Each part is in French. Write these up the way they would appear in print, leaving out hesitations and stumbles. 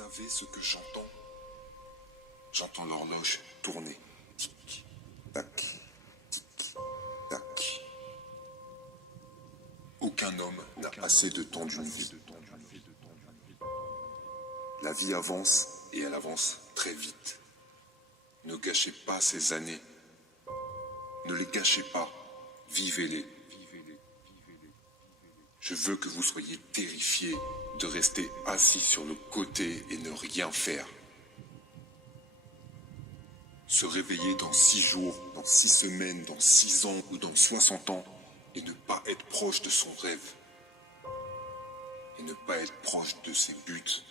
savez ce que j'entends? J'entends l'horloge tourner. Tic, tac, tic, tac. Aucun homme n'a assez de temps d'une vie. La vie avance et elle avance très vite. Ne gâchez pas ces années. Ne les gâchez pas. Vivez-les. Je veux que vous soyez terrifiés de rester assis sur le côté et ne rien faire. Se réveiller dans 6 jours, dans 6 semaines, dans 6 ans ou dans 60 ans et ne pas être proche de son rêve. Et ne pas être proche de ses buts.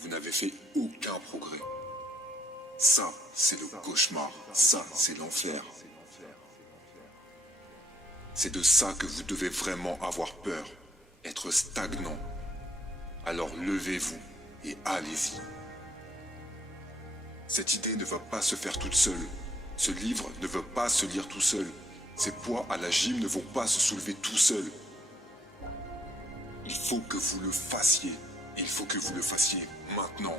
Vous n'avez fait aucun progrès. Ça, c'est le cauchemar. Ça, c'est l'enfer. C'est de ça que vous devez vraiment avoir peur. Être stagnant. Alors levez-vous et allez-y. Cette idée ne va pas se faire toute seule. Ce livre ne veut pas se lire tout seul. Ces poids à la gym ne vont pas se soulever tout seuls. Il faut que vous le fassiez. Et il faut que vous le fassiez maintenant.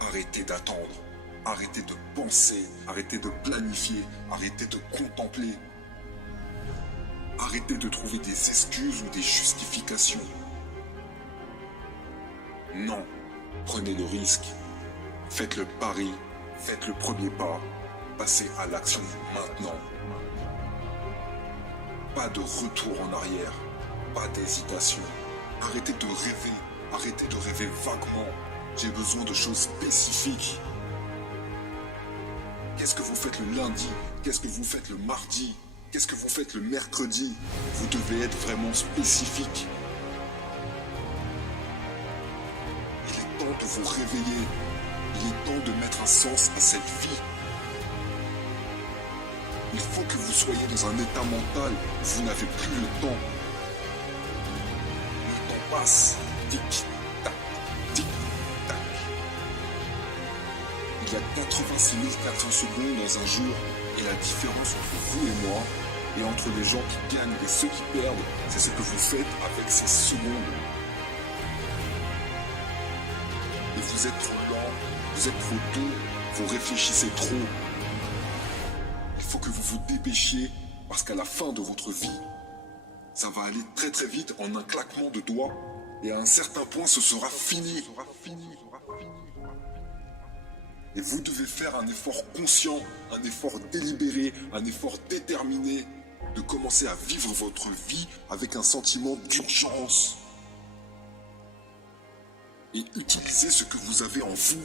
Arrêtez d'attendre. Arrêtez de penser. Arrêtez de planifier. Arrêtez de contempler. Arrêtez de trouver des excuses ou des justifications. Non. Prenez le risque. Faites le pari. Faites le premier pas. Passez à l'action maintenant. Pas de retour en arrière. Pas d'hésitation. Arrêtez de rêver. Arrêtez de rêver vaguement. J'ai besoin de choses spécifiques. Qu'est-ce que vous faites le lundi? Qu'est-ce que vous faites le mardi? Qu'est-ce que vous faites le mercredi? Vous devez être vraiment spécifique. Il est temps de vous réveiller. Il est temps de mettre un sens à cette vie. Il faut que vous soyez dans un état mental où vous n'avez plus le temps. Le temps passe. Tic, tac, tic, tac. Il y a 86 400 secondes dans un jour et la différence entre vous et moi et entre les gens qui gagnent et ceux qui perdent, c'est ce que vous faites avec ces secondes. Et vous êtes trop lent, vous êtes trop tôt, vous réfléchissez trop. Il faut que vous vous dépêchiez parce qu'à la fin de votre vie, ça va aller très très vite en un claquement de doigts et à un certain point ce sera fini. Et vous devez faire un effort conscient, un effort délibéré, un effort déterminé de commencer à vivre votre vie avec un sentiment d'urgence. Et utilisez ce que vous avez en vous.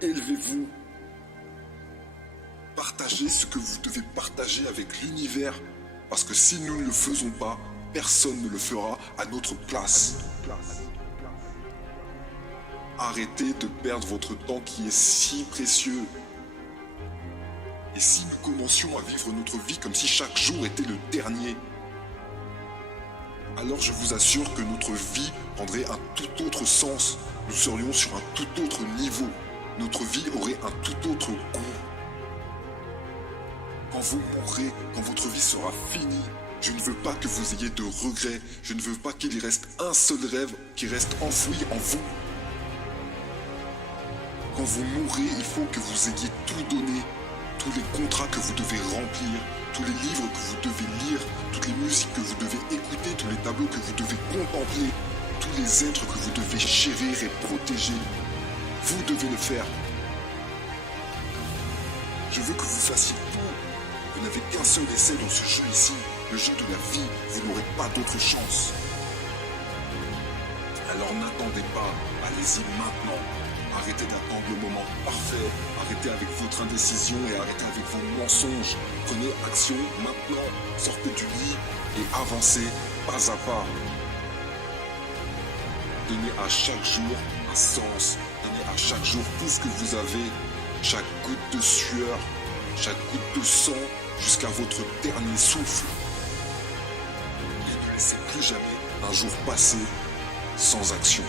Élevez-vous. Partagez ce que vous devez partager avec l'univers. Parce que si nous ne le faisons pas, personne ne le fera à notre place. Arrêtez de perdre votre temps qui est si précieux. Et si nous commencions à vivre notre vie comme si chaque jour était le dernier, alors je vous assure que notre vie prendrait un tout autre sens. Nous serions sur un tout autre niveau. Notre vie aurait un tout autre goût. Quand vous mourrez, quand votre vie sera finie, je ne veux pas que vous ayez de regrets. Je ne veux pas qu'il y reste un seul rêve qui reste enfoui en vous. Quand vous mourrez, il faut que vous ayez tout donné. Tous les contrats que vous devez remplir, tous les livres que vous devez lire, toutes les musiques que vous devez écouter, tous les tableaux que vous devez contempler, tous les êtres que vous devez chérir et protéger. Vous devez le faire. Je veux que vous fassiez tout. Vous n'avez qu'un seul essai dans ce jeu ici, le jeu de la vie. Vous n'aurez pas d'autre chance. Alors n'attendez pas, allez-y maintenant. Arrêtez d'attendre le moment parfait. Arrêtez avec votre indécision et arrêtez avec vos mensonges. Prenez action maintenant. Sortez du lit et avancez pas à pas. Donnez à chaque jour un sens. Donnez à chaque jour tout ce que vous avez. Chaque goutte de sueur, chaque goutte de sang, jusqu'à votre dernier souffle. Et ne laissez plus jamais un jour passer sans action.